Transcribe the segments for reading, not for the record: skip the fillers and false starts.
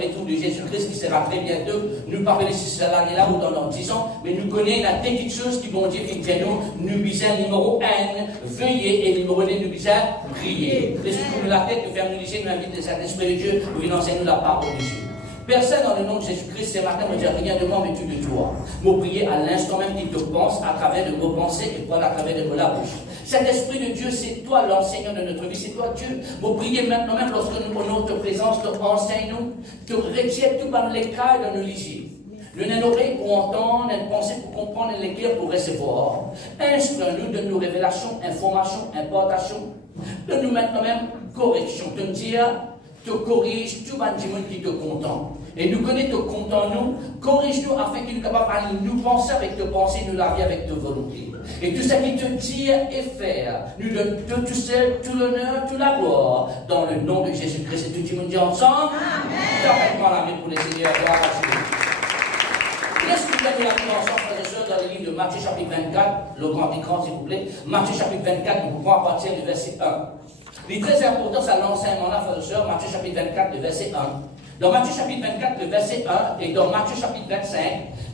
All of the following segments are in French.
retour de Jésus-Christ qui sera très bientôt. Nous parlons si c'est l'année-là ou dans 10 ans, mais nous connaissons la petite chose qui vont dire qui dit nous bisons numéro 1, veillez, et numéro 2, nous bisons prier. Laissez-nous la tête, nous faire nous lisez, nous invitons le Saint-Esprit de Dieu, pour nous enseigner la parole de Dieu. Personne dans le nom de Jésus-Christ ce matin me dit rien de moi, mais tout de toi. Vous priez à l'instant même qu'il te pense, à travers de vos pensées et pas à travers de vos bouche. Cet Esprit de Dieu, c'est toi l'enseignant de notre vie, c'est toi Dieu. Vous priez maintenant même lorsque nous prenons notre présence, te enseigne-nous, te retire tout par l'écaille dans nos lisiers. Nous n'avons oreille pour entendre, une pensée pour comprendre, et l'éclair pour recevoir. Instruis-nous, donne-nous révélation, information, importation. Donne-nous maintenant même correction, te dire, te corrige, tout le monde qui te content. Et nous connaissons te content, nous, corrige-nous afin qu'il soit capable de nous penser avec te pensée, nous la vie avec te volonté. Et tout ce qui te dit et faire, nous donne tout seul, tout l'honneur, toute la gloire, dans le nom de Jésus-Christ. Et tout le monde dit ensemble, Amen. La main pour les Seigneurs, gloire à Dieu. Laisse-nous la vie ensemble, frères et sœurs, dans le livre de Matthieu chapitre 24, le grand écran s'il vous plaît. Matthieu chapitre 24, nous pouvons à partir du verset 1. Il est très important, ça l'enseignement-là, frères et sœurs, Matthieu chapitre 24, le verset 1. Dans Matthieu chapitre 24, le verset 1, et dans Matthieu chapitre 25,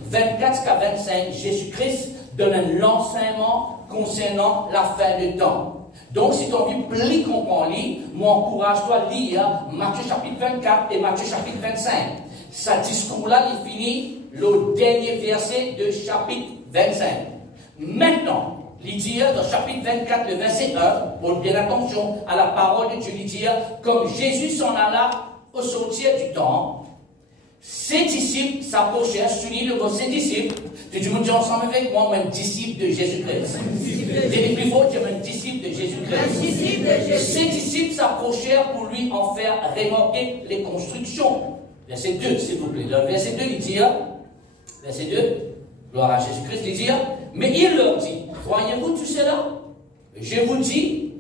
24 jusqu'à 25, Jésus-Christ donne l'enseignement concernant la fin du temps. Donc, si tu as envie de plus comprendre, m'encourage-toi à lire Matthieu chapitre 24 et Matthieu chapitre 25. Ce discours-là, il finit le dernier verset de chapitre 25. Maintenant, il dit dans chapitre 24, le verset 1, pour bien attention à la parole de Dieu, il dit, comme Jésus s'en alla au sortir du temps, ses disciples s'approchèrent, s'unirent devant ses disciples. Tu dis, dis ensemble avec moi, un disciple de Jésus-Christ. C'est plus fort, tu es un disciple de Jésus-Christ. Ses disciples s'approchèrent pour lui en faire remarquer les constructions. Verset 2, s'il vous plaît. Le verset 2, il dit, verset 2, gloire à Jésus-Christ, il dit, mais il leur dit, croyez-vous tout cela? Je vous dis,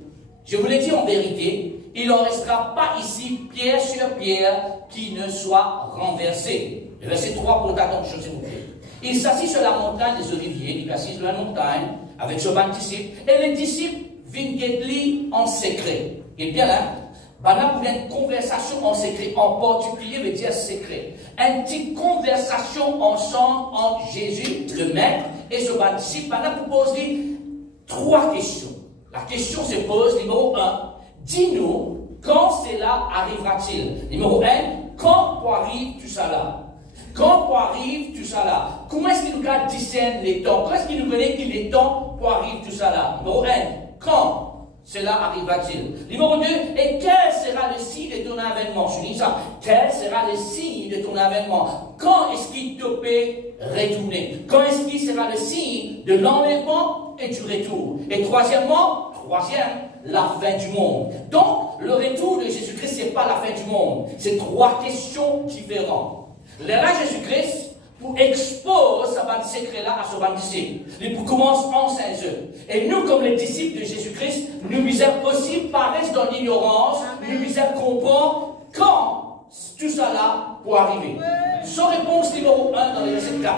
je vous l'ai dit en vérité, il n'en restera pas ici pierre sur pierre qui ne soit renversée. Le verset 3, pour attention, s'il vous plaît. Il s'assit sur la montagne des Oliviers, il s'assit sur la montagne avec ses disciples, et les disciples viennent guetter en secret. Et bien là, pendant une conversation en secret, en particulier veut dire secret. Une petite conversation ensemble entre Jésus, le Maître, et ses disciples. Pendant pour poser 3 questions. La question se pose, numéro 1, dis-nous, quand cela arrivera-t-il? Numéro 1, quand arrive tout ça là? Quand arrive tout ça là? Comment est-ce qu'il nous discerne les temps? Comment est-ce qu'il nous connaît qu'il est temps pour arriver tout ça là? Numéro 1, quand cela arrivera-t-il? Numéro 2, et quel sera le signe de ton avènement? Je dis ça. Quel sera le signe de ton avènement? Quand est-ce qu'il te peut retourner? Quand est-ce qu'il sera le signe de l'enlèvement et du retour? Et troisièmement, la fin du monde. Donc, le retour de Jésus-Christ, ce n'est pas la fin du monde. C'est 3 questions différentes. Là, Jésus-Christ, pour exposer ce secret-là à son disciple. Il commence en 16 heures. Et nous, comme les disciples de Jésus-Christ, nous misères aussi paraissent dans l'ignorance, nous misères comprendre quand tout ça là pour arriver. Son réponse numéro 1 dans le verset 4.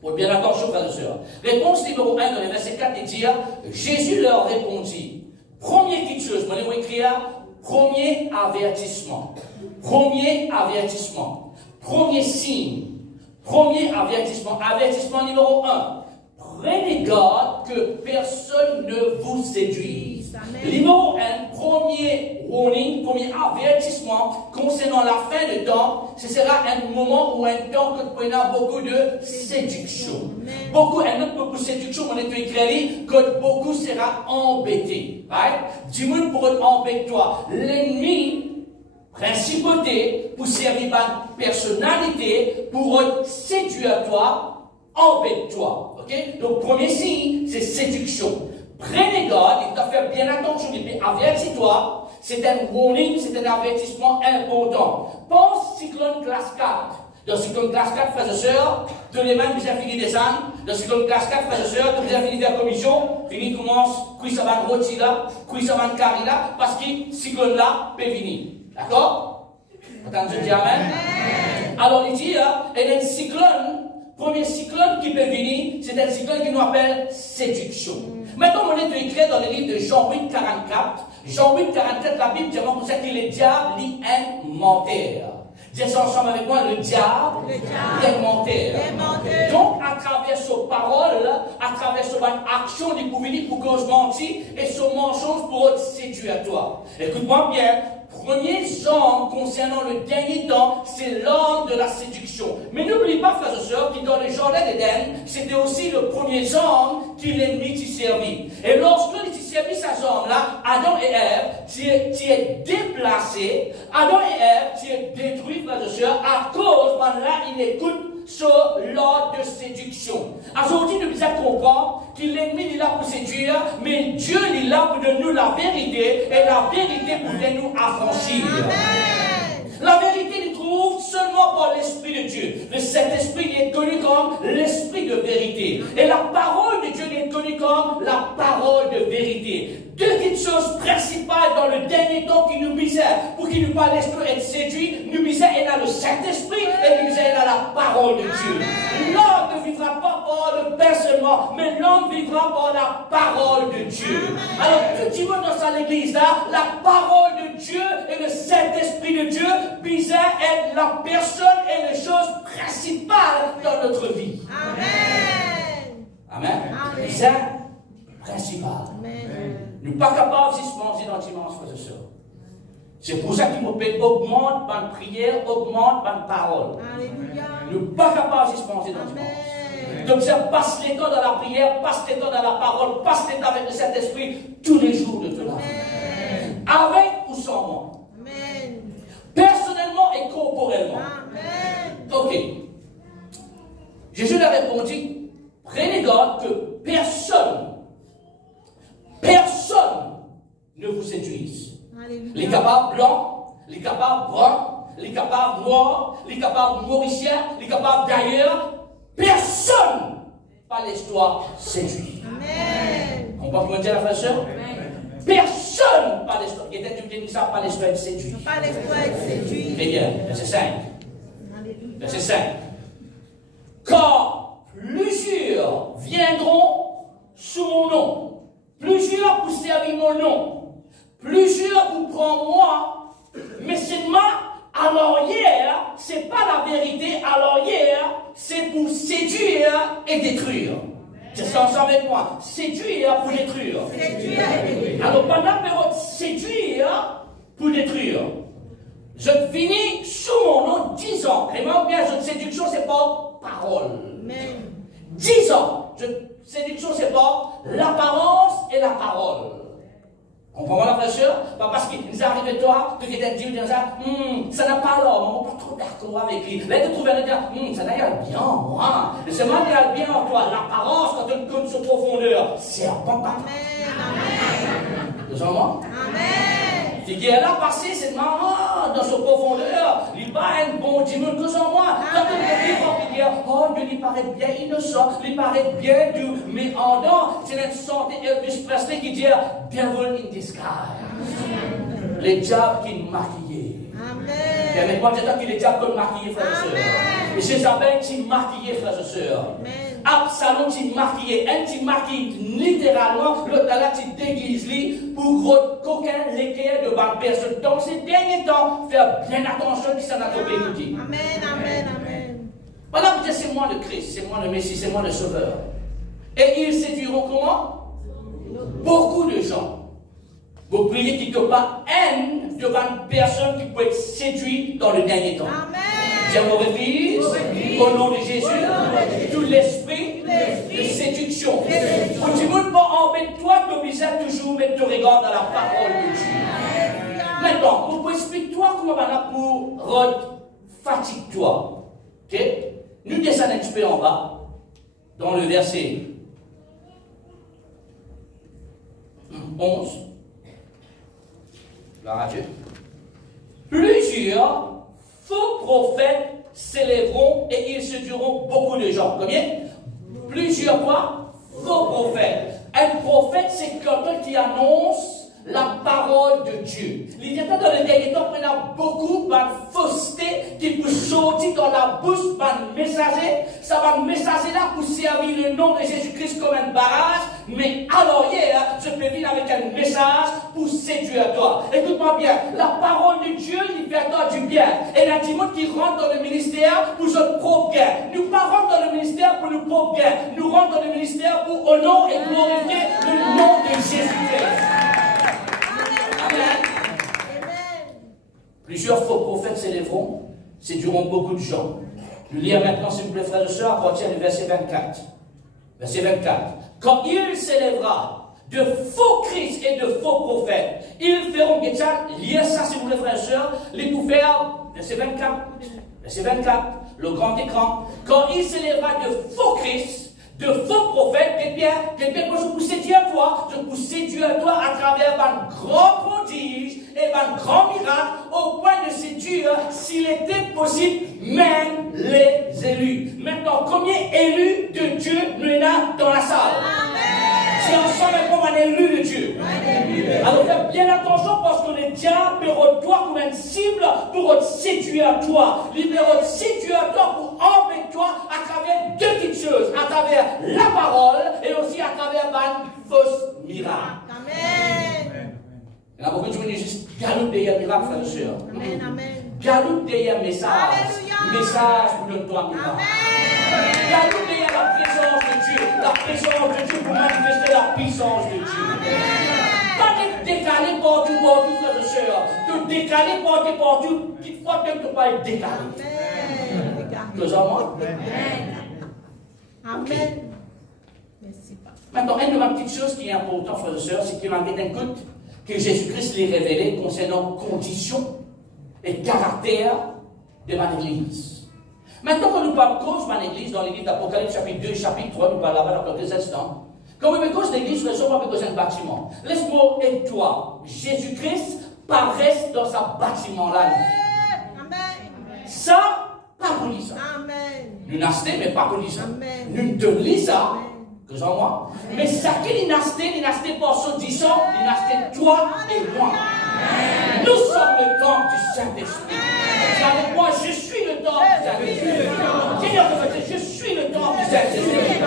Pour bien attention, frères et sœurs. Réponse numéro 1 dans le verset 4, il dit, Jésus leur répondit. Première petite chose, je vais écrire, premier avertissement. Premier avertissement. Premier signe. Premier avertissement. Avertissement numéro 1. Prenez garde que personne ne vous séduise. Numéro 1, premier warning, premier avertissement concernant la fin du temps, ce sera un moment ou un temps que nous avons beaucoup de séduction. Beaucoup, un autre beaucoup de séduction, on est écrit que beaucoup sera embêté. Right? Dis-moi pour embêter toi. L'ennemi, principauté, pour servir ma personnalité, pour séduire toi, embête-toi. Okay? Donc, premier signe, c'est séduction. Prenez garde, il doit faire bien attention, mais avertis-toi. C'est un warning, c'est un avertissement important. Pense cyclone classe 4. Dans cyclone classe 4, frères et sœurs, tous les mains, vous avez fini descendre. Dans cyclone classe 4, frères et sœurs, vous avez fini de la commission. Fini commence, puis ça va rôti là, puis ça va carrer là, parce que cyclone là peut venir. D'accord? Attends, je dis Amen. Alors, il dit, il y a un cyclone. Premier cyclone qui peut venir, c'est un cyclone qui nous appelle séduction. Maintenant, on est écrit dans le livre de Jean 8, 44. Jean 8, 44, la Bible dit comme ça que le diable est un menteur. Dites ensemble avec moi, le diable est menteur. Donc, à travers ses paroles, à travers ses actions, il peut venir pour cause mentir et son mensonge pour te séduire à toi. Écoute-moi bien. Premier arme concernant le dernier temps, c'est l'arme de la séduction. Mais n'oublie pas, frères et sœurs, que dans le jardin d'Éden, c'était aussi le premier arme que l'ennemi t'y servit. Et lorsque il t'y servit cette arme-là, Adam et Ève, tu es déplacé, Adam et Ève, tu es détruit, frères et sœurs, à cause, là, il écoute sur l'ordre de séduction. Aujourd'hui, nous devons comprendre que l'ennemi est là pour séduire, mais Dieu est là pour donner nous la vérité, et la vérité pour nous affranchir. Amen. La vérité nous trouve seulement par l'Esprit de Dieu. Le Saint-Esprit est connu comme l'Esprit de vérité. Et la parole de Dieu est connue comme la parole de vérité. Deux petites choses principales dans le dernier temps qui nous misèrent, pour qu'il nous pas l'esprit être séduit, nous misèrent et dans le Saint-Esprit, et nous misèrent dans la parole de Dieu. L'homme ne vivra pas par le pain seulement, mais l'homme vivra par la parole de Dieu. Alors, tout le monde dans l'église là, la parole de Dieu et le Saint-Esprit de Dieu misèrent être la personne et les choses principales dans notre vie. Amen. Amen. Misère principale. Amen. Nous ne sommes pas capables de se manger dans le dimanche, frères et sœurs. C'est pour ça qu'il nous paie augmente ma prière, augmente ma parole. Alléluia. Nous ne sommes pas capables de se manger dans le dimanche. Donc ça passe les temps dans la prière, passe les temps dans la parole, passe les temps avec le Saint-Esprit tous les jours de ton âme. Avec ou sans moi. Amen. Personnellement et corporellement. Amen. Ok. Jésus leur a répondu, prenez garde que personne ne vous séduise. Alléluia. Les capables blancs, les capables bruns, les capables noirs, les capables mauriciens, les capables d'ailleurs, personne par l'histoire séduit. Amen. On peut me dire la frère? Personne par l'histoire. Il était du ça par l'histoire séduit. Par l'histoire séduit. Très bien, verset 5. Alléluia. Verset 5. Car plusieurs viendront sous mon nom. Plusieurs pour servir mon nom. Plusieurs pour prendre moi. Mais seulement, alors hier, c'est pas la vérité. Alors hier, c'est pour séduire et détruire. C'est ça ensemble avec moi. Séduire pour détruire. Séduire et détruire. Alors pendant la période séduire pour détruire. Je finis sous mon nom 10 ans. Et moi, bien, cette séduction, c'est pas parole. Amen. 10 ans. Séduction, c'est pas l'apparence et la parole. Comprenez la frère sœur? Pas parce qu'il nous arrive de toi, que tu t'es dit, ça n'a pas l'air, on n'est pas trop d'accord avec lui. Là, tu trouves un dire, ça n'a pas bien, moi. Et c'est moi qui a bien en toi. L'apparence, quand on compte sur profondeur, c'est un bon pas. Amen. Vous en moi? Amen. Ce qui est là passé, c'est marrant dans sa profondeur. Il va un bon dimanche que sans moi. Quand on est dit, oh, Dieu lui paraît bien innocent, lui paraît bien doux. Mais en dedans, c'est une santé Elvis Presley qui dit, devil in disguise. Les diables qui maquillaient. Amen. Et avec moi, j'attends que les diables qui maquillent, frères et sœurs. Et Jézabel qui maquillait, frères et sœurs. Absalom qui maquillait. Un qui maquille littéralement, l'autre là qui déguise lui pour qu'aucun l'équerre de bonne personne. Donc, ces derniers temps, faire bien attention qui s'en a tombé. Amen, amen, amen. Voilà, vous dites, c'est moi le Christ, c'est moi le Messie, c'est moi le Sauveur. Et ils séduiront comment? Beaucoup de gens. Vous priez qu'il n'y ait pas haine devant une personne qui peut être séduite dans le dernier temps. Amen. Tiens, mon fils, au nom de Jésus, tout l'esprit de séduction. Pour que tu ne pas embêter-toi, tu obligé toujours mettre ton regard dans la parole de Dieu. Maintenant, pour expliquer-toi comment on va là pour fatigue-toi. Ok? Nous descendons un petit peu en bas, dans le verset 11. Gloire à Dieu. Plusieurs faux prophètes s'élèveront et ils séduiront beaucoup de gens. Combien? Plusieurs quoi? Faux prophètes. Un prophète, c'est quelqu'un qui annonce la parole de Dieu. Il y a dans le dernier temps, on a beaucoup de fausseté qui peut sortir dans la bouche de messager. Ça va messager là pour servir le nom de Jésus-Christ comme un barrage. Mais alors hier, je peux venir avec un message pour séduire toi. Écoute-moi bien, la parole de Dieu, il fait à toi du bien. Et il y a des gens qui rentrent dans le ministère pour son propre gain. Nous ne rentrons dans le ministère pour nos propres gains. Nous rentrons dans le ministère pour honorer et glorifier le nom de Jésus-Christ. Amen. Plusieurs faux prophètes s'élèveront, séduiront beaucoup de gens. Nous lisons maintenant, s'il vous plaît, frères et sœurs, à partir du verset 24. Verset 24. Quand il s'élèvera de faux Christ et de faux prophètes, ils feront, lire ça, s'il vous plaît, frères et sœurs, les vous faire, verset 24. Verset 24, le grand écran. Quand il s'élèvera de faux Christ, de faux prophètes, eh bien, moi je vous séduire à toi, je vous séduire à toi à travers un grand prodige et un grand miracle, au point de séduire, s'il était possible, même les élus. Maintenant, combien élus de Dieu nous y a dans la salle? Si ensemble comme un élu de Dieu. Alors faites bien attention parce que le diable peut toi comme une cible pour te séduire à toi. Il peut te séduire à toi pour embêter toi à travers deux petites choses. À travers la parole et aussi à travers un faux miracle. Amen. Il y a beaucoup de gens qui juste galoupe derrière miracle, frère et sœur. Amen, amen. Galoupe derrière message. Message pour donner-toi miracle. Galoupe derrière la présence de Dieu. La présence de Dieu pour manifester la puissance de Dieu. Pas de décaler partout, frère et sœur. De décaler partout, qu'il faut que tu ne pas être décalé. Nous avons. Amen. Merci. Maintenant, une de mes petites choses qui est importante, frères et sœurs, c'est qu'il m'a dit d'un coup que Jésus-Christ l'ait révélé concernant conditions et caractère de ma église. Maintenant, quand nous parlons cause de ma église, dans les livres d'Apocalypse, chapitre 2 et chapitre 3, nous parlons là-bas dans quelques instants. Quand on me cause l'église, frères et sœurs, on me cause un bâtiment. Laisse-moi et toi, Jésus-Christ paraisse dans ce bâtiment-là. Amen. Ça, pas pour ça. Amen. Nous n'acheter, mais pas pour ça. Amen. Nous ne te lisons ça. Que j'en moi. Mais ça qui n'acheté pas son disant, il n'acheté toi et moi. Nous sommes le temple du Saint-Esprit. Dis avec moi, je suis le temple du Saint-Esprit. Je suis le temple du Saint-Esprit.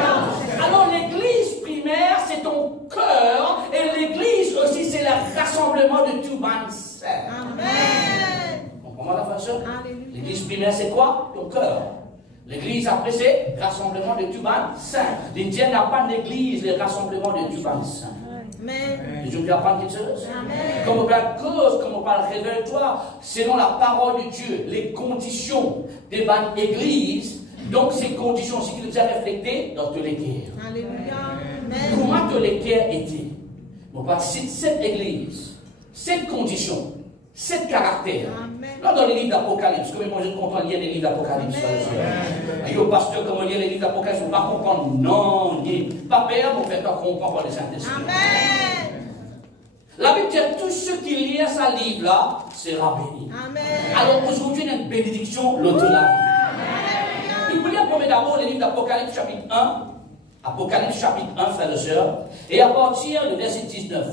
Alors l'église primaire, c'est ton cœur. Et l'église aussi, c'est le rassemblement de tout le saint. Amen. Comprenez la façon? L'église primaire, c'est quoi? Ton cœur. L'église, après, c'est rassemblement de tout le saint. Les dieux n'a pas d'église, le rassemblement de tout le saint. Amen. Je vais apprendre quelque chose. Comme on parle cause, comme on parle révèle-toi, selon la parole de Dieu, les conditions de l'église, donc ces conditions aussi qui nous a reflétées dans tous les cœurs. Alléluia. Comment que les cœurs étaient? On parle de cette église, cette condition, cette caractère. Là, dans les livres d'Apocalypse, comme moi je comprends lire les livres d'Apocalypse. Et au pasteur, comme on lit les livres d'Apocalypse, on ne va pas comprendre. Non, pas peur, mon frère, on comprend pas les Saint-Esprit. Amen. La Bible dit tout ce qui lit à ce livre-là sera béni. Amen. Alors aujourd'hui, il y a une bénédiction, l'autre la vie. Vous pouvez prendre d'abord les livres d'Apocalypse chapitre 1. Apocalypse chapitre 1, frères et sœurs. Et à partir du verset 19.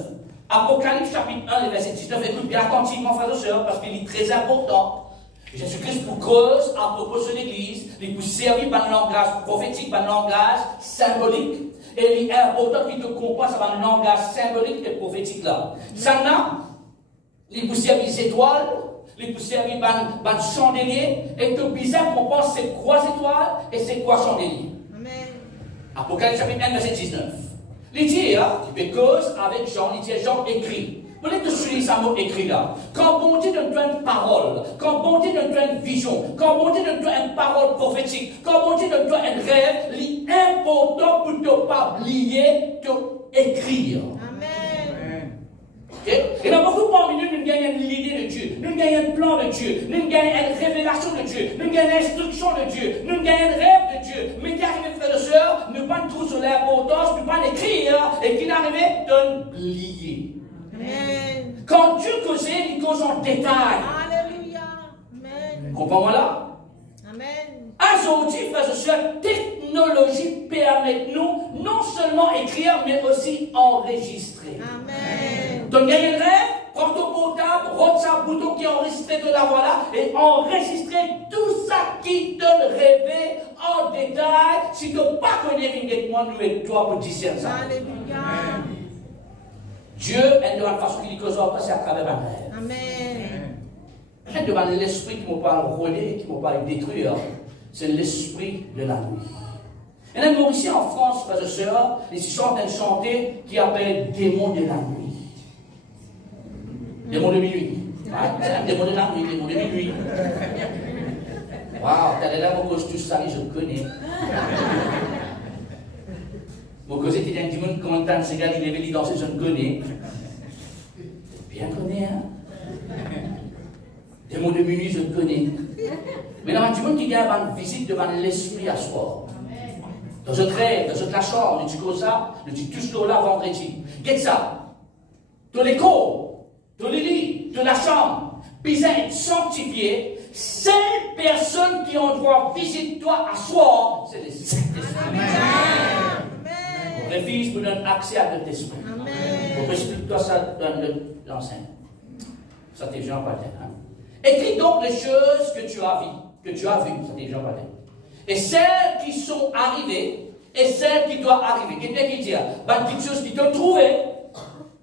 Apocalypse chapitre 1, le verset 19, écoute bien attentivement, frères et sœurs, parce qu'il est très important. Jésus-Christ pour cause à propos de son église, il peut servir par un langage prophétique, par un langage symbolique. Et il est important qu'il te comprenne par un langage symbolique et prophétique là. Ça n'a, il peut servir les étoiles, il peut servir par un chandelier, et tout bizarre qu'on pense c'est quoi étoiles et c'est quoi chandelier. Amen. Apocalypse chapitre 1, verset 19. Il dit, il fait cause avec Jean, il dit Jean écrit. Vous voulez te souligner ce mot écrit là. Quand bon Dieu donne une parole, quand bon Dieu donne une vision, quand bon Dieu donne une parole prophétique, quand bon Dieu donne un rêve, l'important pour ne pas oublier de écrire. Amen. Okay? Il y a beaucoup parmi nous, nous gagnons l'idée de Dieu, nous gagnons un plan de Dieu, nous gagnons une révélation de Dieu, nous gagnons une instruction de Dieu, nous gagnons un rêve de Dieu. Mais qui arrive, frères et sœurs, nous pas trop sur l'importance, nous pas l'écrire, et qui n'arrive d'oublier. Amen. Quand Dieu causait, il cause en détail. Alléluia. Amen. Comprends-moi là? Amen. Aujourd'hui, frères et sœurs, technologie permet nous non seulement écrire, mais aussi enregistrer. Amen. Tu gagnes le rêve, prends ton portable, rote ça bouton qui est enregistré de la voix là, et enregistrer tout ça qui te rêvé en détail. Si tu n'as pas connu immédiatement, nous et toi pour discerner ça. Alléluia. Dieu est de la façon qu'il dit que ça passe à travers un rêve. Amen. Rien de l'esprit qui m'a pas rôler, qui m'a pas détruire, c'est l'esprit de la nuit. Et là, nous ici en France, frères et sœurs, ils sont en train de chanter qui appelle démon de la nuit. Démon de minuit. Démon de la nuit, démon de minuit. Waouh, t'as là mon cause tout ça, je le connais. Mon cause était un démon comment t'as ce gars, il devait danser, je le connais. Bien connais, hein? Démon de minuit, je le connais. Mais dans un démon qui vient une visite devant l'esprit à soi. Dans notre rêve, dans notre chambre, nous disons ça, nous disons tout ce là vendredi. Qu'est-ce ça? Dans l'école, dans les lits, dans la chambre, besoin d'être sanctifié. Seule personne qui ont droit de visiter toi à soi, c'est les Saint-Esprit. Mon fils vous donne accès à notre esprit. Pour expliquer-toi ça dans l'enseignement. Ça t'est Jean Patin. Hein? Écris donc les choses que tu as vues, ça t'est Jean Patin. Et celles qui sont arrivées, et celles qui doivent arriver. Quelqu'un qui dit, bah, petites choses qui t'ont trouvé,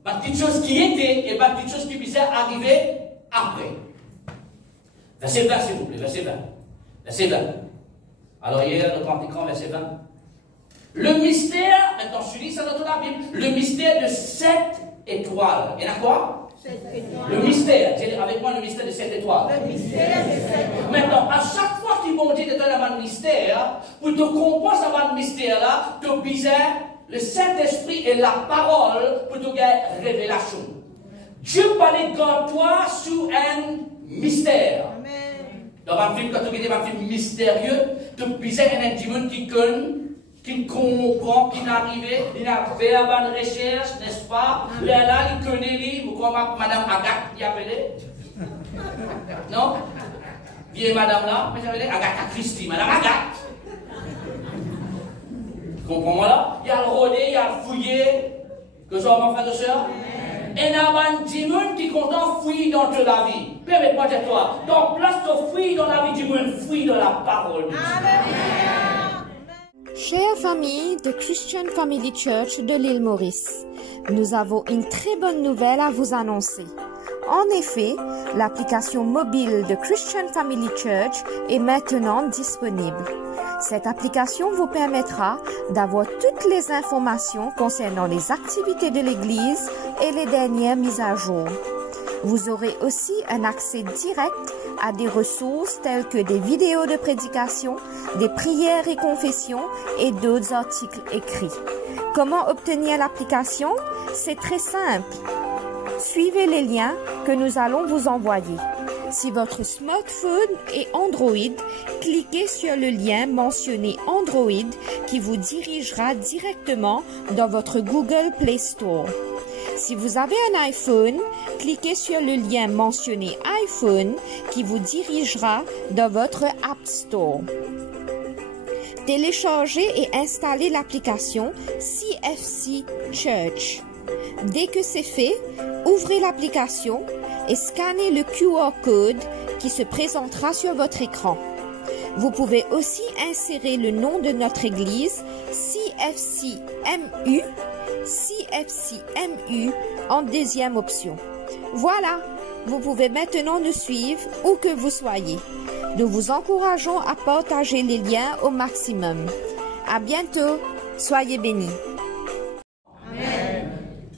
bah, petites choses qui étaient, et bah, petites choses qui puissaient arriver après. Verset 20, s'il vous plaît, verset 20. Verset 20. Alors, hier, notre écran, verset 20. Le mystère, maintenant, je lis ça dans la Bible, le mystère de 7 étoiles. Il y en a quoi? Le mystère, dis avec moi le mystère de 7 étoiles. Le mystère de 7 étoiles. Maintenant, à chaque fois qu'ils vont dire de dans le mystère, pour te comprendre ça le mystère là, tu as besoin, le Saint-Esprit et la parole pour te gagner révélation. Dieu parlait de toi sous un mystère. Amen. Dans un film, quand tu regardes un film mystérieux, tu as besoin d'un démon qui connaît, qui comprend, qui n'arrive, il a fait une bonne recherche, n'est-ce pas? Là, il connaît, vous croyez que Madame Agathe, qui appelait? Non? Vieille Madame là, mais j'appelais Agatha Christie, Madame Agathe. Comprends-moi là? Il y a le rôdé, il y a le fouillé, que ça, mon frère et soeur? Et il y a un démon qui est content fouiller dans toute la vie. Permets-moi de dire toi, donc place de fouiller dans la vie du monde, fouille dans la parole de Dieu. Chère famille de Christian Family Church de l'île Maurice, nous avons une très bonne nouvelle à vous annoncer. En effet, l'application mobile de Christian Family Church est maintenant disponible. Cette application vous permettra d'avoir toutes les informations concernant les activités de l'Église et les dernières mises à jour. Vous aurez aussi un accès direct à des ressources telles que des vidéos de prédication, des prières et confessions et d'autres articles écrits. Comment obtenir l'application? C'est très simple. Suivez les liens que nous allons vous envoyer. Si votre smartphone est Android, cliquez sur le lien mentionné Android qui vous dirigera directement dans votre Google Play Store. Si vous avez un iPhone, cliquez sur le lien mentionné iPhone qui vous dirigera dans votre App Store. Téléchargez et installez l'application CFC Church. Dès que c'est fait, ouvrez l'application et scannez le QR code qui se présentera sur votre écran. Vous pouvez aussi insérer le nom de notre église CFCMU en deuxième option. Voilà, vous pouvez maintenant nous suivre où que vous soyez. Nous vous encourageons à partager les liens au maximum. À bientôt, soyez bénis.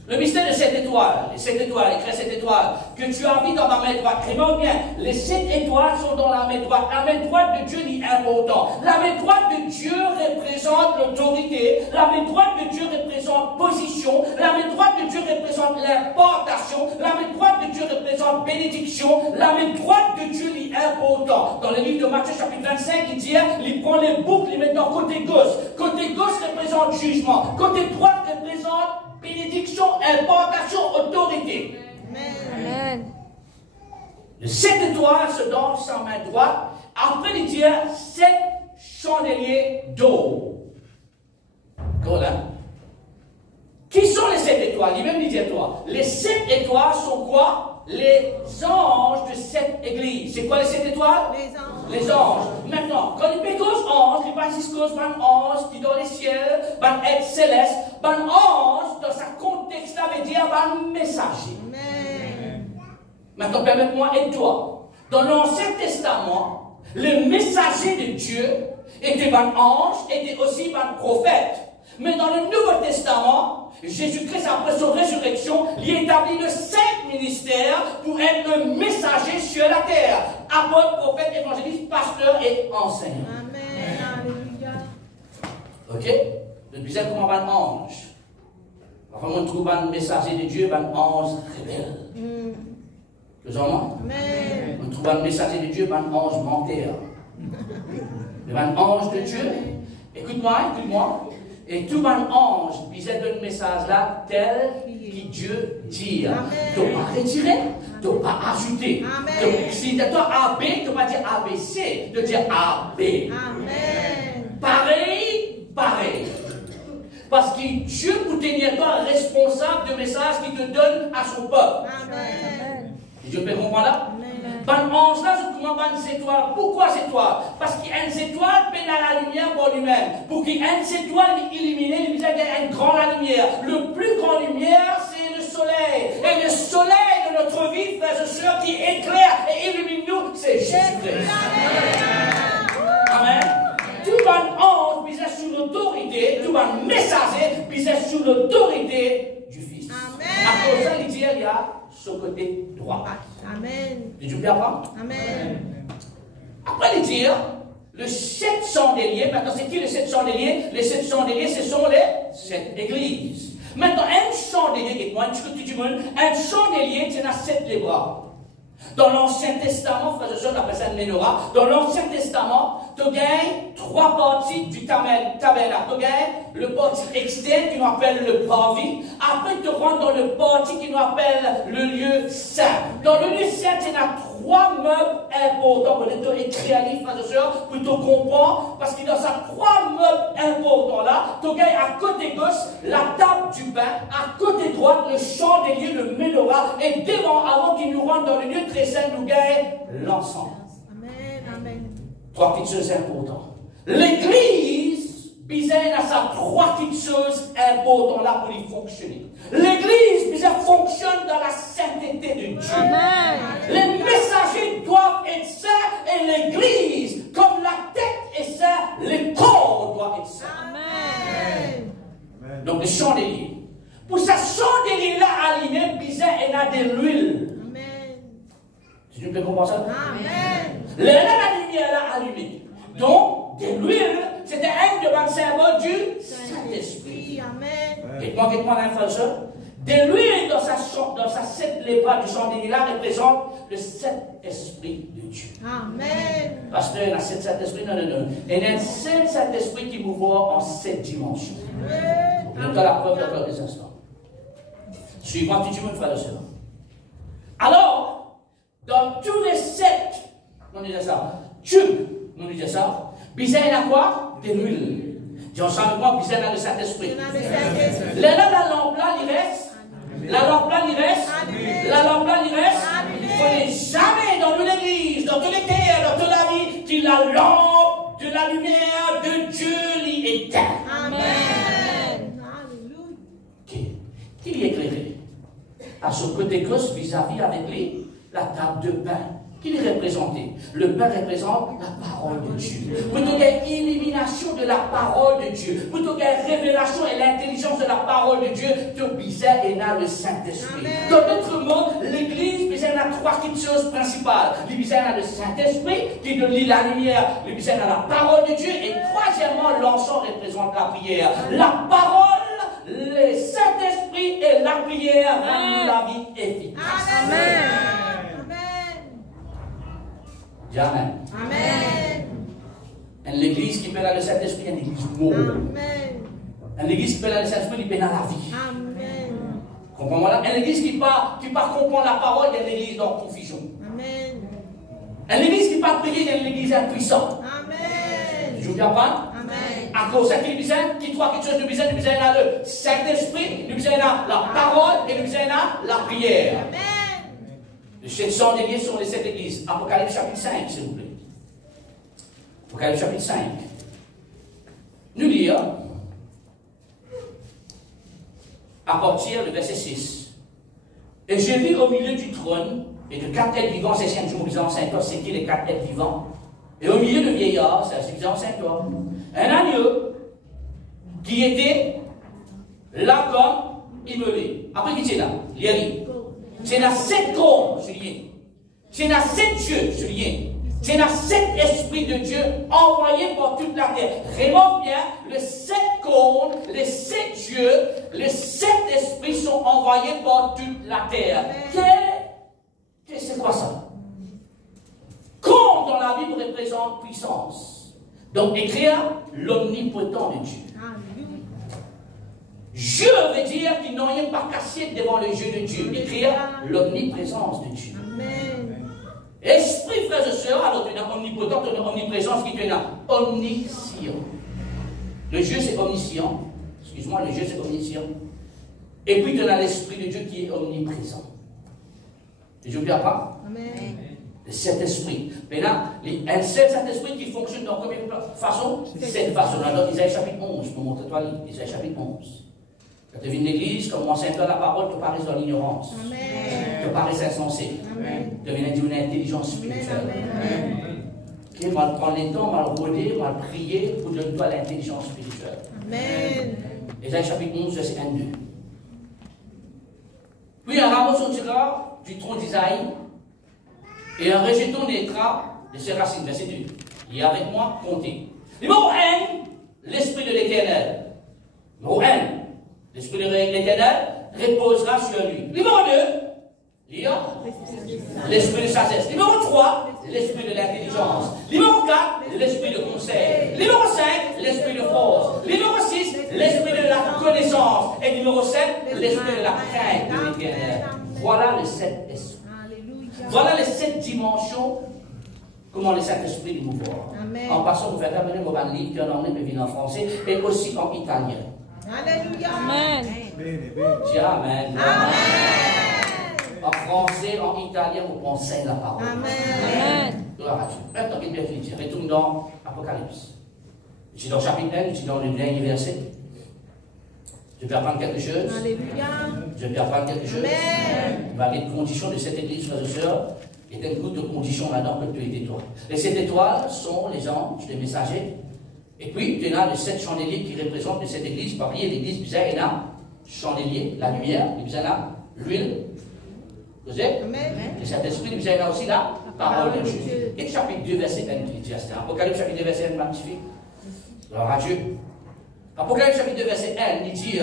Le mystère de 7 étoiles, les 7 étoiles, les 7 étoiles, que tu as mis dans la main droite. Très bien, les 7 étoiles sont dans la main droite. La main droite de Dieu est importante. La main droite de Dieu représente l'autorité. La main droite de Dieu représente position. La main droite de Dieu représente l'importation. La main droite de Dieu représente bénédiction. La main droite de Dieu est importante. Dans le livre de Matthieu chapitre 25, il dit, il prend les boucles, il met dans côté gauche. Côté gauche représente jugement. Côté droite représente bénédiction, importation, autorité. Amen. Les 7 étoiles se dansent en main droite. Après, il dit 7 chandeliers d'eau. Voilà. Qui sont les 7 étoiles? Il même dit toi. Les 7 étoiles quoi? Les anges de cette église. C'est quoi les 7 étoiles? Les anges. Les anges. Maintenant, quand il parle aux anges, il parle d'un ange qui est dans les ciels, d'un être céleste, d'un ange, dans sa contexte, ça veut dire d'un messager. Amen. Maintenant, permette-moi et toi. Dans l'Ancien Testament, le messager de Dieu était un ange, était aussi un prophète. Mais dans le Nouveau Testament, Jésus-Christ, après son résurrection, il établit le 5 ministères pour être le messager sur la terre. Apôtre, prophète, évangéliste, pasteur et enseignant. Amen. Alléluia. Ok? Le bizarre comme un ange. Enfin, on trouve un messager de Dieu, un ange rebelle. Vous en moi? Amen. On trouve un messager de Dieu, un ange menteur. Un ange de Dieu. Écoute-moi, écoute-moi. Et tout un ange, il donne un message là, tel que Dieu dit. Tu n'as pas retiré, tu n'as pas ajouté. Donc, si tu as AB, tu ne vas pas dire ABC, tu dire AB. Amen. Pareil, pareil. Parce que Dieu pour tenir toi responsable de message qu'il te donne à son peuple. Amen. Dieu peut comprendre là? Ban ange là, je commence par une étoile. Pourquoi cette étoile? Parce qu'une étoile peine à la lumière pour lui-même. Pour qu'une étoile illumine, il y a une grande lumière. Le plus grand lumière, c'est le soleil. Et le soleil de notre vie, frères et sœurs, qui éclaire et illumine nous, c'est Jésus-Christ. Amen. Tout un ange visait sous l'autorité, tout un messager visait sous l'autorité du Fils. Amen. À cause de ça, il y a ce côté droit. Amen. Did you bien apprendre? Amen. Après, il dit, le 7 chandeliers, maintenant c'est qui les 7 chandeliers? Les 7 chandeliers, ce sont les 7 églises. Maintenant, un chandelier, un chandelier, tu as 7 les bras. Dans l'Ancien Testament, frère et sœur, on appelle ça une menorah. Dans l'Ancien Testament, tu gagnes 3 parties du tabernacle. Tu gagnes le parti externe qui nous appelle le parvis. Après, tu rentres dans le parti qui nous appelle le lieu saint. Dans le lieu saint, tu as 3 meubles importants. On est écrit à livre, frère et sœur, pour te comprendre. Parce que dans ces 3 meubles importants-là, tu gagnes à côté gauche la table du pain, à côté droite le chandelier, le menorah, et devant, avant qu'il nous rentre dans le lieu très saint, nous gagne l'ensemble. Amen. Amen. 3 petites choses importantes. L'Église, bizarre à ça, 3 petites choses importantes là pour y fonctionner. L'Église, bizarre, fonctionne dans la sainteté de Dieu. Amen. Les messagers doivent être saints et l'Église, comme la tête est sainte, le corps doit être saint. Amen. Donc, les chandeliers. Pour ça, chandelier là allumé, bizarre, il y a de l'huile. Amen. Tu peux comprendre ça? Amen. La lumière là allumée. Donc, de l'huile, c'était un de symbole du Saint-Esprit. Amen. Dites-moi d'un frère et sœur. De l'huile dans sa 7 les bras du chandelier là représente le Saint-Esprit de Dieu. Amen. Pasteur, il y a 7 Saint-Esprit, non. Il y a un seul Saint-Esprit qui vous voit en 7 dimensions. Vous avez la preuve dans quelques instants. Suivant tout le monde, frère et sœur. Alors, dans tous les 7, on dit ça, tubes, on dit ça, bizarre, il y a quoi? De l'huile. Dis ensemble moi, bizarre, il y a le Saint-Esprit. La lampe là, il reste. La lampe là, il reste. La lampe là, il reste. Il ne faut jamais dans l'église, dans toutes les terres, dans toute la vie, que la lampe de la lumière de Dieu l'y éteint. Amen. Alléluia. Qui est éclairé? À son côté gauche, vis-à-vis avec lui, la table de pain. Qui est représenté? Le pain représente la parole de Dieu. Plutôt qu'il y ait élimination de la parole de Dieu, plutôt qu'il y ait révélation et l'intelligence de la parole de Dieu, tout bizarre et là le Saint-Esprit. Dans notre monde, l'Église, bizarre a 3 petites choses principales. Le bizarre a le Saint-Esprit qui nous lit la lumière. Le bizarre a la parole de Dieu. Et troisièmement, l'encens représente la prière. La parole, le Saint-Esprit et la prière rendent la vie efficace. Amen. Amen. Amen. Une église qui peut aller le Saint-Esprit, une église morte. Amen. Une église qui peut aller le Saint-Esprit, il peut dans la vie. Amen. Comprends-moi là? Une église qui pas comprend la parole, il y a une église dans confusion. Amen. Une église qui pas prier, il y a une église impuissante. Amen. Je vous apprends? Amen. À cause de ça, qui trois quelque chose de bizarre, nous a le Saint-Esprit, nous a la parole et nous a la prière. Amen. Les 7 chandeliers sont les 7 églises. Apocalypse chapitre 5, s'il vous plaît. Apocalypse chapitre 5. Nous lisons à partir du verset 6. Et je vis au milieu du trône et de 4 êtres vivants, c'est 5 jours, disant 5 heures, c'est qui les 4 êtres vivants? Et au milieu de vieillards, c'est disant 5 heures, un agneau qui était là comme immolé. Après, qui c'est là? C'est là 7 corps, Julien. C'est là 7 yeux, Julien. C'est là 7 esprits de Dieu envoyés par toute la terre. Remarque bien, les 7 corps, les 7 yeux, les 7 esprits sont envoyés par toute la terre. C'est quoi ça? Corps dans la Bible représente puissance. Donc, écrire l'omnipotent de Dieu. Je veux dire qu'ils n'ont rien pas cassé devant le jeu de Dieu. Écrire l'omniprésence de Dieu. Amen. Esprit, frères et sœurs, alors tu as omnipotent, tu as omniprésence, qui tu as omniscient. Le jeu c'est omniscient. Excuse-moi, le jeu c'est omniscient. Et puis tu as l'esprit de Dieu qui est omniprésent. Et je ne viens pas. Amen. Le Saint-Esprit. Maintenant, un seul Saint-Esprit qui fonctionne dans combien de façons? Cette façon. Dans Isaïe chapitre 11, pour montrer toi, Isaïe chapitre 11. Quand tu viens de l'église, comme enseigne-toi la parole, tu parais dans l'ignorance. Tu parais insensé. Tu viens d'une intelligence spirituelle. Okay, moi, prendre les temps, moi, rôder, moi, prier pour donner toi l'intelligence spirituelle. Amen. Isaïe chapitre 11, verset 1-2. Puis un rameau sortira du tronc d'Isaïe, et un rejeton naîtra de ses racines. Verset 2. Et avec moi, comptez. Numéro 1, l'Esprit de l'Éternel. Numéro 1, l'Esprit de l'Éternel reposera sur lui. Numéro 2, l'Esprit de sagesse. Numéro 3, l'Esprit de l'intelligence. Numéro 4, l'Esprit de conseil. Numéro 5, l'Esprit de force. Numéro 6, l'Esprit de la connaissance. Et numéro 7, l'Esprit de la crainte de l'Éternel. Voilà les 7 esprits. Voilà les 7 dimensions, comment le Saint-Esprit nous voit. En passant, vous faites amener mon livre qui en anglais peut venir en français et aussi en italien. Alléluia. Amen. Dis Amen. Amen. En français, en italien, vous pensez la parole. Amen. Gloire à Dieu. Maintenant, qu'il bien fini. Retourne dans Apocalypse. Je suis dans le chapitre 1, je suis dans le dernier verset. Je peux apprendre quelque chose. Alléluia. Je peux apprendre quelque chose. Amen. Il va y avoir des conditions de cette église, frères et sœurs. Il y a beaucoup de conditions là-dedans que tu es étoiles. Les 7 étoiles sont les anges, les messagers. Et puis, tu as les 7 chandeliers qui représentent cette église. Par exemple, l'église, il y a chandelier, la lumière, il y a l'huile. Vous savez? Le Saint-Esprit, il y a aussi la parole de Dieu. Et chapitre 2, verset 1, qui dit ça. Apocalypse chapitre 2, verset 1, magnifique. Gloire à Dieu. Apocalypse chapitre 2, verset 1, il dit,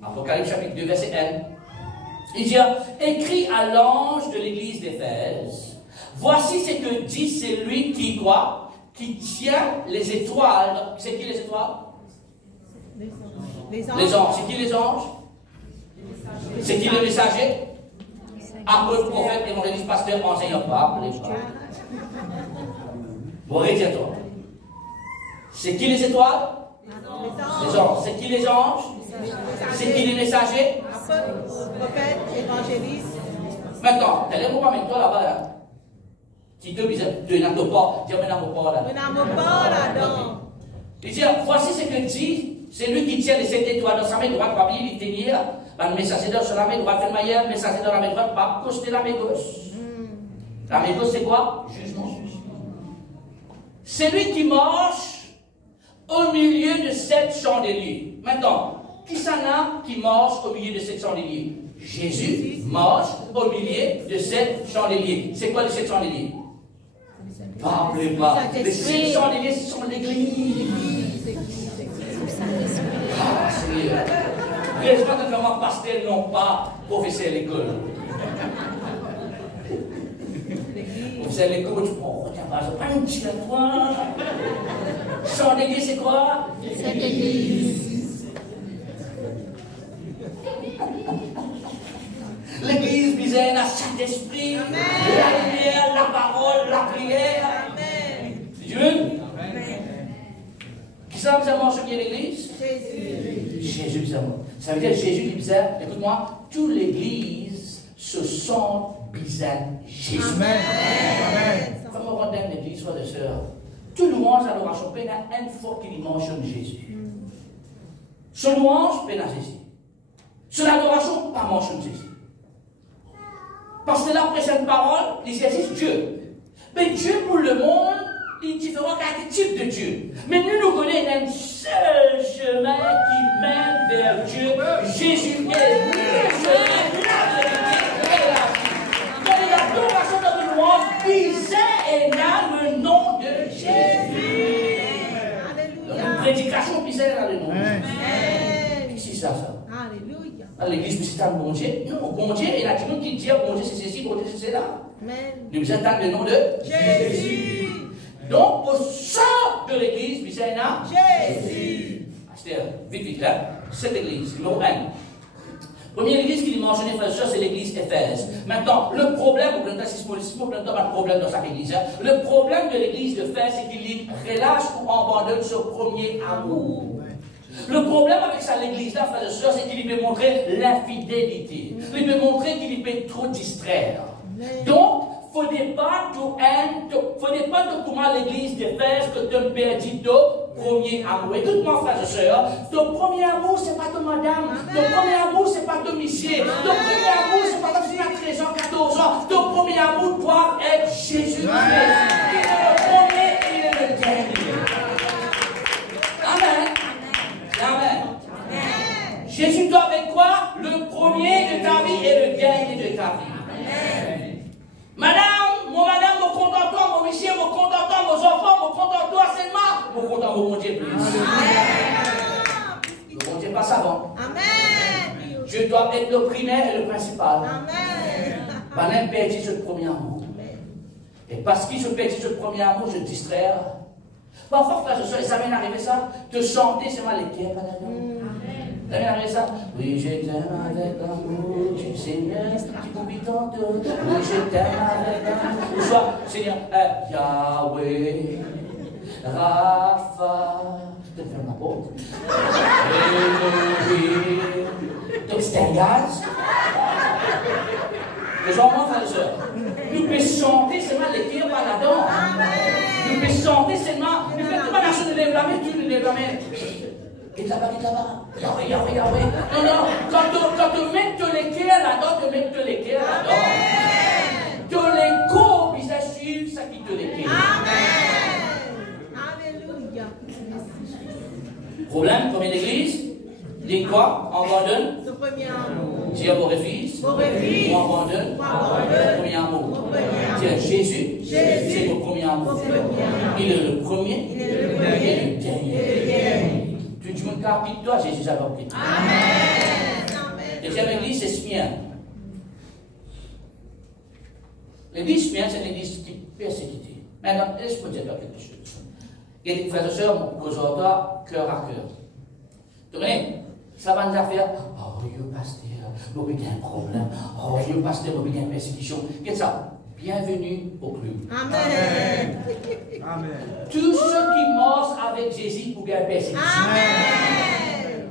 Apocalypse chapitre 2, verset 1, il dit, écrit à l'ange de l'église d'Éphèse, voici ce que dit celui qui quoi? Qui tient les étoiles. C'est qui les étoiles? Les anges. Les anges. C'est qui les anges? C'est qui les messagers? Apôtres, prophètes, évangélistes, pasteurs, enseignants, pas, les gens. Bon, retiens-toi. C'est qui les étoiles? Les anges. C'est qui les anges? C'est qui les messagers? Prophètes, évangélistes. Maintenant, t'allais voir avec toi là-bas, hein? Si tu n'as pas, tu n'as pas là. Là-dedans. Il dit, voici ce que dit celui qui tient les 7 étoiles dans sa main droite, pas il tenir, le messager sur la main droite, le meilleur messager dans la main droite, pas côté la main gauche. La main gauche, c'est quoi? Jugement. C'est lui qui marche au milieu de 7 chandeliers. Maintenant, qui s'en a qui marche au milieu de 7 chandeliers? Jésus marche au milieu de 7 chandeliers. C'est quoi les 7 chandeliers? Parlez pas. Les 7 chandeliers, ce sont l'église. Ah, Seigneur. Les gens de comment pasteur n'ont pas professeur à l'école. Professeur à l'école, tu prends, tiens, pas un petit à toi. Chandelier, c'est quoi? Cette église. L'église, disait, la Saint-Esprit, la lumière, la parole, la prière. Amen. Dieu. Qui ça vous a mentionné l'église? Jésus. Jésus vous a. Ça veut dire Jésus dit, écoute-moi, toute l'église se sent besoin Jésus. Amen. Quand on rentre dans l'église, frères et sœurs, tout louange, adoration, peine à une fois qu'il mentionne Jésus. Ce louange, peine à Jésus. Sur l'adoration, pas mentionne Jésus. Parce que la prochaine parole, il existe Dieu. Mais Dieu pour le monde, il est différent qu'un type de Dieu. Mais nous connaissons un seul chemin qui mène vers Dieu. Jésus est le chemin, la vérité et la vie. Donc l'adoration de la louange visait et dans le nom de Jésus. Donc une prédication visait dans le nom de Jésus. Qu'est-ce que c'est ça? Alléluia. Dans l'église, c'est un bon Dieu. Non, bon Dieu, il y a des gens qui disent bon Dieu, c'est ceci, bon Dieu, c'est cela. Nous visons le nom de Jésus. Donc, au sein de l'église, nous visons Jésus. C'est-à-dire, vite, là, cette église, numéro 1. Première église qui est mentionnée, frère et sœur, c'est l'église Éphèse. Maintenant, le problème, au plan de pas de problème dans chaque église, le problème de l'église d'Éphèse, c'est qu'il relâche ou abandonne ce premier amour. Le problème avec ça, l'église-là, frères et sœurs, c'est qu'il peut montrer l'infidélité. Il peut montrer qu'il peut trop distraire. Donc, il ne faudrait pas de comment l'église d'Éphèse que tu as perdu ton premier amour. Et tout-moi, frères et sœurs, ton premier amour, ce n'est pas ton madame. Ton premier amour, ce n'est pas ton monsieur. Ton premier amour, ce n'est pas ton fils à 13 ans, 14 ans. Ton premier amour doit être Jésus-Christ. Il est le premier et il est le dernier. Amen. Amen. Jésus doit être quoi? Le premier de ta vie et le dernier de ta vie. Amen. Madame, mon contentement, mon monsieur, mon contentement, vos enfants, mon contentement seulement, mon contentement, mon Dieu plus. Amen. Le bon Dieu pas savant. Amen. Dieu doit être le primaire et le principal. Amen. Madame perdit ce premier amour. Et parce qu'il se perdit ce premier amour, je distrais. Parfois, frère, ça m'est arrivé ça, de chanter, c'est mal les cœurs, pas d'accord. Ça m'est arrivé ça. Oui, je t'aime avec l'amour du Seigneur, qui t'oublie tantôt. Oui, je t'aime avec l'amour. Ou soit, Seigneur, Yahweh, Rapha, je te ferme la porte. Donc, c'est un gaz. Les gens, frères et sœurs, nous pouvons chanter seulement les cœurs, pas là-dedans. Nous pouvons chanter seulement, nous pouvons pas lâcher de lève la main, tu ne lèves la main. Et là-bas, Yahweh, Yahweh, Yahweh. Non, quand tu mets tous les cœurs là-dedans, tu mets tous les cœurs là-dedans. Tous les coups, ils assurent ça qui te les cœurs. Amen. Alléluia. Problème, combien d'églises? Dis quoi? On abandonne? Ce premier amour. Dis à vos refus. Vos refus. On abandonne? Le premier amour. Dis Jésus. C'est le premier amour. Il est le premier. Il est le dernier. Tu dis, mon capite, toi, Jésus a compris. Amen. Deuxième église, c'est Smyrne. L'église Smyrne, c'est l'église qui est persécutée. Maintenant, laisse-moi dire quelque chose. Il y a des frères et sœurs, mon causateur, cœur à cœur. Tu connais? Ça va nous faire, oh, yo, pasteur, moi, j'ai un problème. Oh, yo, pasteur, moi, j'ai une persécution. Qu'est-ce que ça? Bienvenue au club. Amen. Amen. Tous ceux qui marchent avec Jésus pour gagner persécution. Amen.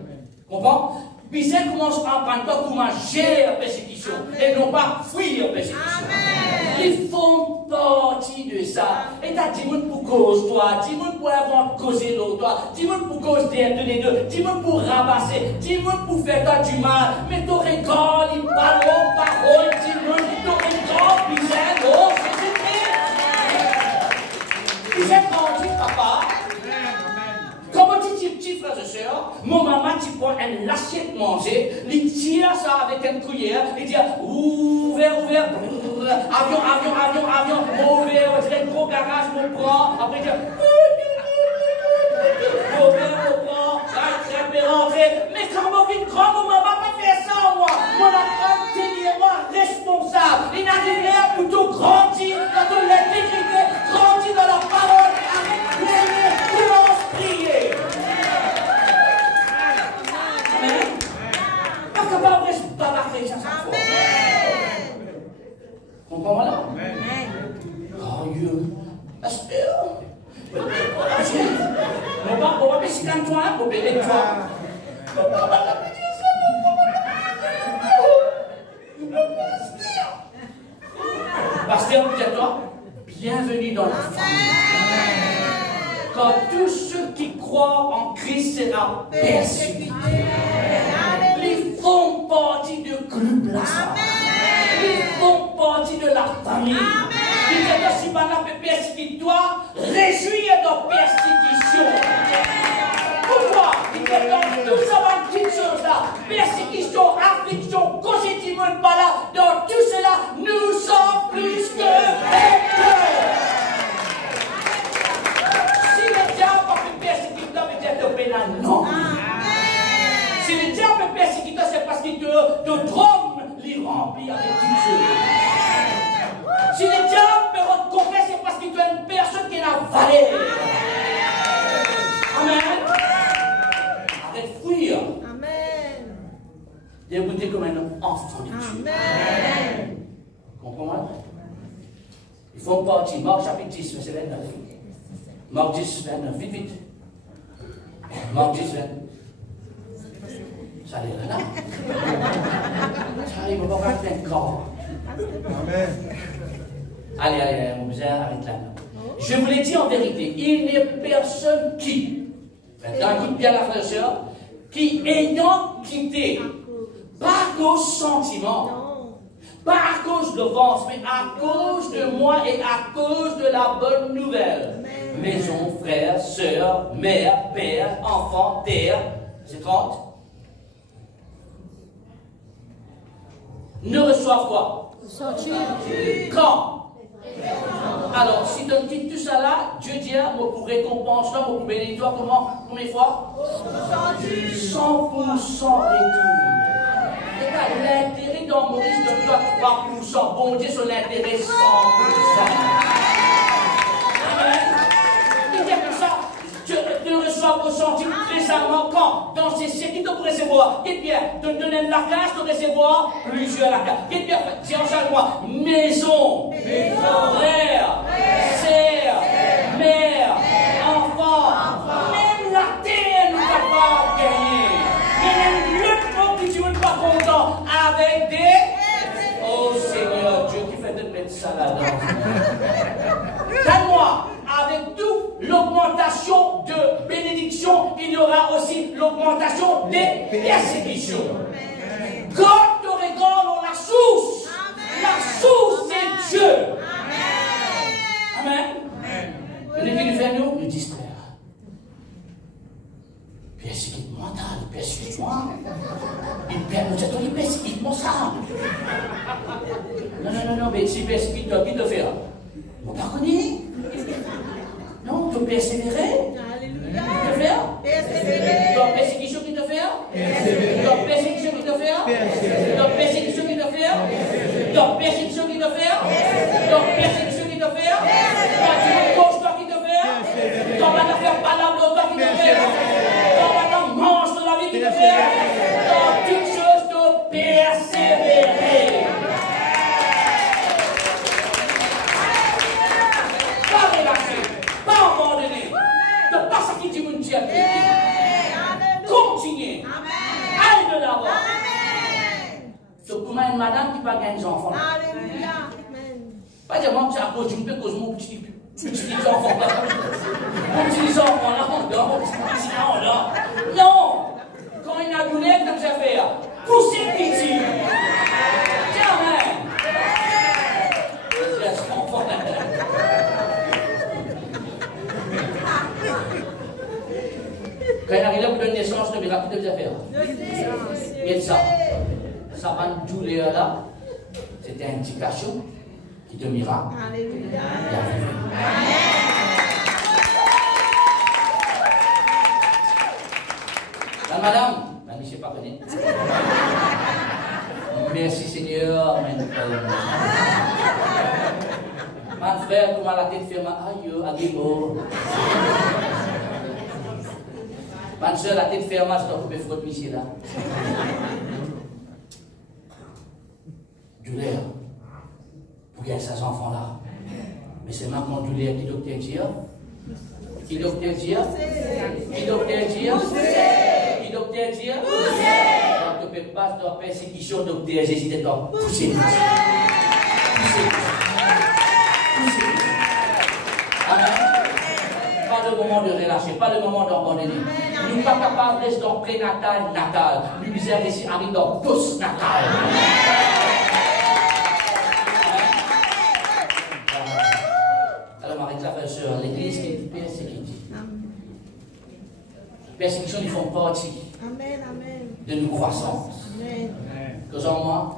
Comprends? Puis ça commence à apprendre comment gérer la persécution et non pas fuir la persécution. Amen. Ils font partie de ça. Et t'as 10 minutes pour cause toi, 10 minutes pour avoir causé l'autre, toi, 10 minutes pour cause de les deux, 10 minutes pour ramasser, 10 minutes pour faire toi du mal. Mais ton regard, il parle aux paroles, 10 minutes, ton regard, puis c'est oh, Jésus-Christ. Puis c'est grandi, papa. Comment tu petit frère et sœur, mon maman, tu prends un assiette manger, il tire ça avec une cuillère, il dit ouvert, avion, ouvert, on dirait un gros garage, on prend, après il dit ouvert, on prend, rentrer, mais quand on vit grand, mon maman peut faire ça, moi, mon apprend dernièrement responsable, il n'a rien plutôt grandi dans l'intégrité, grandi dans la parole, avec l'énergie, prier. Amen. Pas capable de bavarder ça chaque fois. Comprends-moi là? Oh Dieu. Pasteur. On va baisser quand toi, on va baisser toi. On va la Pasteur, vous êtes toi, bienvenue dans la famille. Quand tous ceux qui croient en Christ seront persécutés. Ils font partie du club là. Ils font partie de la famille. Ils disent si pendant que persécute toi, réjouis dans persécution. Pourquoi? Il dit dans tout ça, dans petites choses là, persécution, affliction, cognitive, pas là, dans tout cela, nous sommes plus que vainqueurs. Si le diable peut persécuter toi, peut-être te pénal, non. Si le diable peut persécuter toi, c'est parce qu'il te trompe, il remplit avec toutes choses. Si le diable peut recouvrir, c'est parce qu'il doit une personne qui n'a valeur. Amen. Arrête de fuir. Amen. Dégoûté comme un enfant de Dieu. Amen. Comprenez-moi? Ils font partie. Marc chapitre 10, verset 29. Marc 10, 29. Vite, vite. Marc 10, 29. Ça allait là. Ça arrive, on va pas faire un corps. Amen. Allez, mon bizarre, arrête là. Je vous l'ai dit en vérité, il n'y a personne qui, maintenant écoute bien la frère et sœur, qui ayant quitté, pas à cause sentiment, pas à cause de vence, mais à cause de moi et à cause de la bonne nouvelle. Maison, frère, sœur, mère, père, enfant, terre, c'est 30. Ne reçoivent quoi? Quand? Alors, si tu quittes tout ça là, Dieu dit, moi pour récompense, là, moi pour bénir toi, comment? Combien de fois? 100% retour. Regarde, l'intérêt dans Maurice de toi 3%. Bon Dieu, sur l'intérêt 100%. Amen. Il dit comme ça, tu reçois vos centimes récemment quand? Dans ces siècles, tu peux recevoir. Qu'est-ce bien? Tu donnes la case, tu peux recevoir plusieurs la case. Qu'est-ce bien? Tiens, en chaque mois, maison, frère, sœur, mère, enfant, même la terre nous capable de gagner. Mais le monde qui tu ne pas content avec des. Oh Seigneur Dieu qui fait de mettre ça là-dedans. Calme-moi. Avec toute l'augmentation de bénédiction, il y aura aussi l'augmentation des persécutions. God te régale la source. La source, c'est Dieu. Amen. Venez qui nous fait nous distraire. Persécute mental, persécute-moi. Il persécute-moi ça. Non, mais si persécute toi, qui te fait? On t'a connu? Non, tu persévérer. Alléluia. Qui te faire? Persévérer. Dans persécution qui te fait? Dans persécution qui te fait? Dans persécution qui te fait? Dans persécution qui te fait? Dans persécution qui te fait? Quand tu me causes toi qui te fait? Quand on va faire palabre toi qui te fait? Quand on va mange de la vie qui te fait? Dans toutes choses de persévérer. Pas relaxer, pas abandonner, ne pas s'acquitter mon Dieu. Continuez. Allez de l'avant. Donc, comment une madame qui va gagner des enfants? Alléluia. Pas dire, moi, c'est à cause d'une cause mon petit enfant là. Mon petit enfant là, on dort, mon petit enfant là. Non! Quand il y a une douleur, comme ça fait, poussez pitié. Jamais. Laisse enfant là. Quand il arrive là pour donner naissance, le miracle de faire. Et ça va nous douleur là. C'était une indication qui te miracle. Alléluia. La madame, je ne sais pas connaître. Merci Seigneur. Ma frère, comment la tête fait mal? Aïe, aguimo. Ma soeur, la tête fait mal, je dois couper frotte ici là. Douleur. Pour gagner ces enfants-là. Mais c'est maintenant douleur qui docteur dit. Qui docteur dit? Qui docteur dit? Qui docteur dit? Quand tu peux pas dans la persécution, docteur Jésus te doit pousser. Pousser. Amen. Pas le moment de relâcher, pas le moment d'abandonner. Nous ne sommes pas capables de rester dans prénatal, natal. Nous misère ici arrive dans post-natal. Alors, Marie, frères et sœurs, l'Église est persécutée. Persécution, ils font partie de nos croissances. Que moi,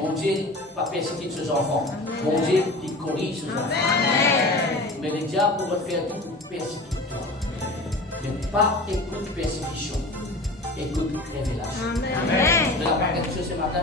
mon Dieu pas persécuter ses enfants. Mon Dieu qui corrige ses enfants. Mais le diable pour faire tout persécuter. Ne pas écouter persécution. Écoute révélation. De la part de Dieu ce matin.